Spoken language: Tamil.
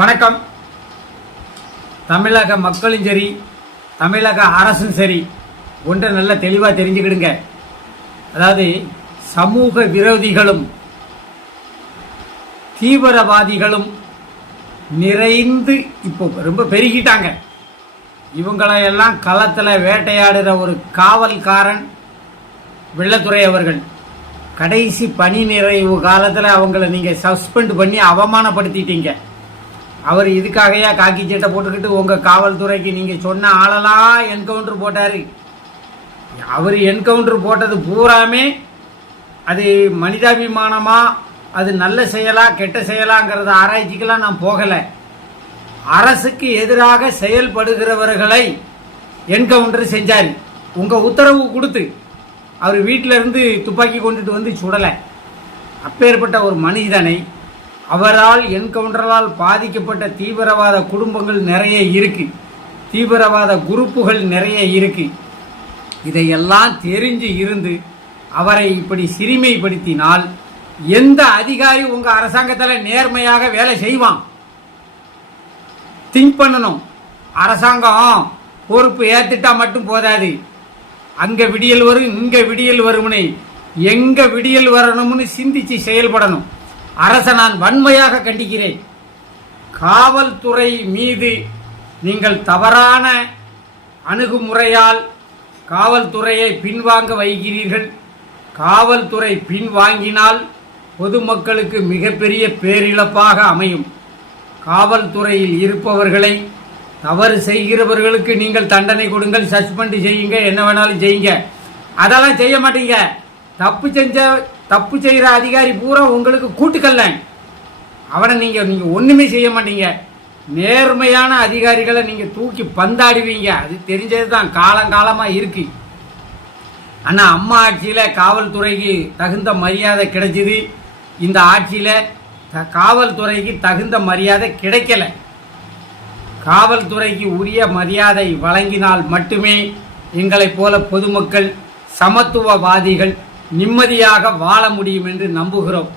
வணக்கம். தமிழக மக்களும் சரி தமிழக அரசும் சரி ஒன்றை நல்லா தெளிவாக தெரிஞ்சுக்கிடுங்க. அதாவது சமூக விரோதிகளும் தீவிரவாதிகளும் நிறைந்து இப்போ ரொம்ப பெருகிட்டாங்க. இவங்களையெல்லாம் களத்தில் வேட்டையாடுகிற ஒரு காவல்காரன் வெள்ளத்துறை அவர்கள். கடைசி பணி நிறைவு காலத்தில் அவங்கள நீங்கள் சஸ்பெண்ட் பண்ணி அவமானப்படுத்திட்டீங்க. அவர் இதுக்காகயா காக்கி சட்டை போட்டுக்கிட்டு உங்கள் காவல்துறைக்கு நீங்கள் சொன்ன ஆளெல்லாம் என்கவுண்டர் போட்டார். அவர் என்கவுண்டர் போட்டது பூராமே அது மனிதாபிமானமா அது நல்ல செயலா கெட்ட செயலாங்கிறத ஆராய்ச்சிக்கெல்லாம் நான் போகலை. அரசுக்கு எதிராக செயல்படுகிறவர்களை என்கவுண்டர் செஞ்சார். உங்கள் உத்தரவு கொடுத்து அவர் வீட்டில இருந்து துப்பாக்கி கொண்டுட்டு வந்து சுடலை. அப்பேற்பட்ட ஒரு மனிதனை அவரால் என்கவுண்டரால் பாதிக்கப்பட்ட தீவிரவாத குடும்பங்கள் நிறைய இருக்கு. தீவிரவாத குரூப்புகள் நிறைய இருக்கு. இதையெல்லாம் தெரிஞ்சு இருந்து அவரை இப்படி சிறுமைப்படுத்தினால் எந்த அதிகாரி உங்க அரசாங்கத்தில் நேர்மையாக வேலை செய்வான்? திங்க் பண்ணணும். அரசாங்கம் பொறுப்பு ஏத்துட்டா மட்டும் போதாது. அங்க விடியல் வரும் இங்க விடியல் வரும்னு எங்க விடியல் வரணும்னு சிந்திச்சு செயல்படணும். அரசை நான் வன்மையாக கண்டிக்கிறேன். காவல்துறை மீது நீங்கள் தவறான அணுகுமுறையால் காவல்துறையை பின்வாங்க வைக்கிறீர்கள். காவல்துறை பின்வாங்கினால் பொதுமக்களுக்கு மிகப்பெரிய பேரிழப்பாக அமையும். காவல்துறையில் இருப்பவர்களை தவறு செய்கிறவர்களுக்கு நீங்கள் தண்டனை கொடுங்கள் சஸ்பெண்ட் செய்யுங்க என்ன வேணாலும் செய்யுங்க. அதெல்லாம் செய்ய மாட்டீங்க. தப்பு செஞ்ச தப்பு செய்கிற அதிகாரி பூரா உங்களுக்கு கூட்டுக்கல்லன் அவனை நீங்கள் நீங்கள் ஒன்றுமே செய்ய மாட்டீங்க. நேர்மையான அதிகாரிகளை நீங்கள் தூக்கி பந்தாடுவீங்க. அது தெரிஞ்சது தான் காலங்காலமாக இருக்கு. ஆனால் அம்மா ஆட்சியில் காவல்துறைக்கு தகுந்த மரியாதை கிடைச்சிது. இந்த ஆட்சியில் த- காவல்துறைக்கு தகுந்த மரியாதை கிடைக்கல. காவல்துறைக்கு உரிய மரியாதை வழங்கினால் மட்டுமே எங்களைப் போல பொதுமக்கள் சமத்துவவாதிகள் நிம்மதியாக வாழ முடியும் என்று நம்புகிறோம்.